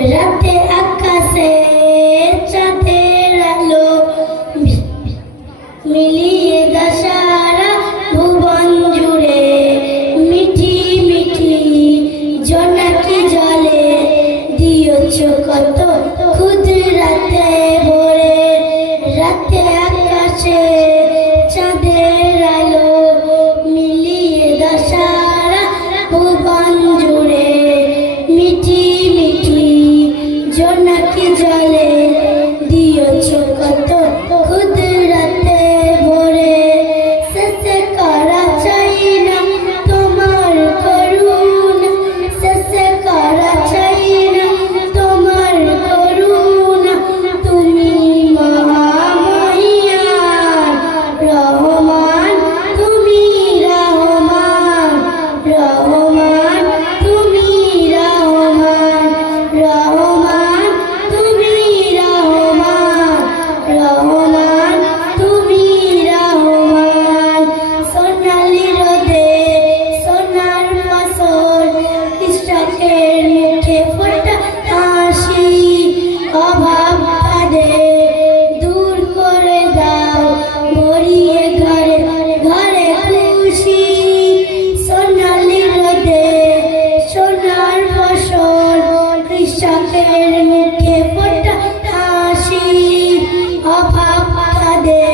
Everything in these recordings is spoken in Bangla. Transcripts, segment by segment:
রাতে আকাশে চাঁদের আলো মিলিয়ে দশারা ভুবন জুড়ে মিঠি মিঠি জোনাকি জলে দিয়েছ কত ক্ষুদ্রাতে ভরে। রাতে আকাশে চাঁদের আলো মিলিয়ে দশারা ভুবন জুড়ে মিঠি মিঠি জোনাকি জলে দিয়েছ কত ক্ষুদ্রাতে ভরে। শেষে করা চাই না তোমার করুণা, শেষে করা চাই না তোমার করুণা। তুমি মহামহিয়ান রহমান, তুমি রহমান রহমান, তুমি রহমান রহমান, তুমি রহমান রহমান, তুমি রহমান। সোনালি রোদে সোনার ফসল কৃষকের মুখে ফোটা হাসি, অভাব বাদে দূর করে দাও ভরিয়ে ঘরে ঘরে খুশি। সোনালি রোদে সোনার ফসল কৃষকের মুখে ফোটা হাসি, অভাব বাদে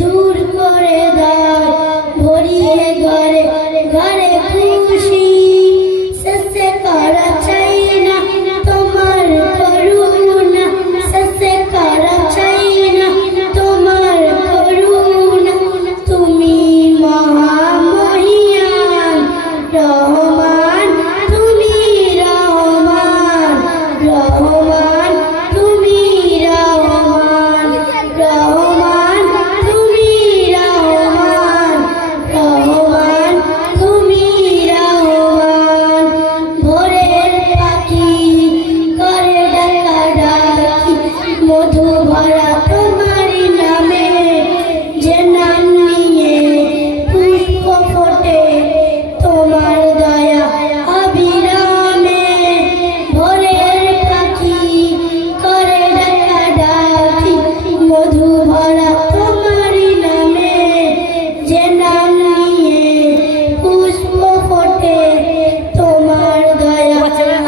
দূর করে দাও ভরিয়ে ঘরে ঘরে খুশি। শেষে করা চাই না তোমার করুণা, শেষে করা চাই না তোমার করুণা। তুমি মহামহিয়ান রহমান, তুমি রহমান রহমান, তুমি রহমান রহমান, তুমি রহমান রহমান, তুমি রহমান। ভোরের পাখি করে ডাকাডাকি মধু ভরা তোমারই নামে, যে নাম নিয়ে পুষ্প ফোটে তোমার দয়া অবিরামে। ভোরের পাখি করে ডাকাডাকি মধু ভরা তোমারই নামে, যে নাম নিয়ে পুষ্প ফোটে তোমার দয়া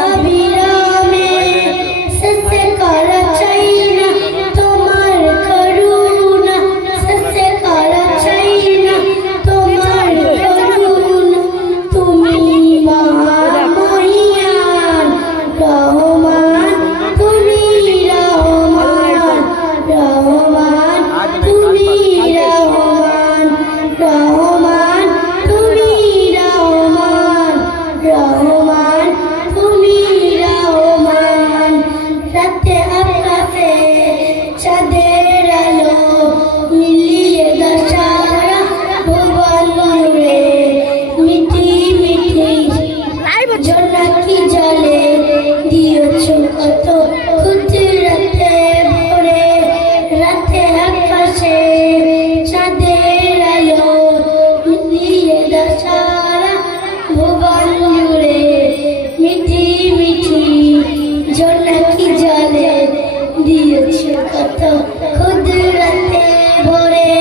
অবিরামে। শেষে করা চাই না তোমার করুণা, শেষে করা চাই না তোমার করুণা। তুমি মহামহিয়ান রহমান, তুমি রহমান রহমান, তুমি রহমান রহমান, তুমি রহমান রহমান, তুমি রহমান। রাতে আকাশে চাঁদের আলো মিলিয়ে দশারা ভুবন জুড়ে মিঠি মিঠি জোনাকি জলে দিয়েছ কত ক্ষুদ্রাতে ভরে। রাতে আকাশে চাঁদের আলো মিলিয়ে দশারা ভুবন জুড়ে মিঠি মিঠি জোনাকি জলে দিয়েছ কত ক্ষুদ্রাতে ভরে।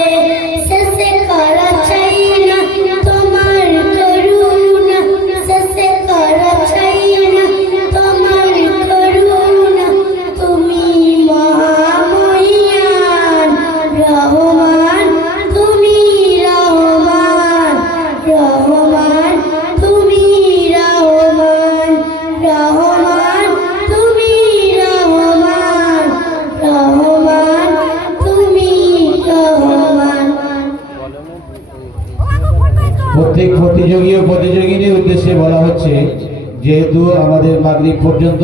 শেষে করা চাই না তোমার করুণা, শেষে করা চাই না তোমার করুণা। তুমি মহামহিয়ান রহমান, তুমি রহমান রহমান, তুমি রহমান রহমান, তুমি রহমান রহমান, তুমি রহমান। প্রত্যেক প্রতিযোগী ও প্রতিযোগিনীর উদ্দেশ্যে বলা হচ্ছে, যেহেতু আমাদের মাগরিব পর্যন্ত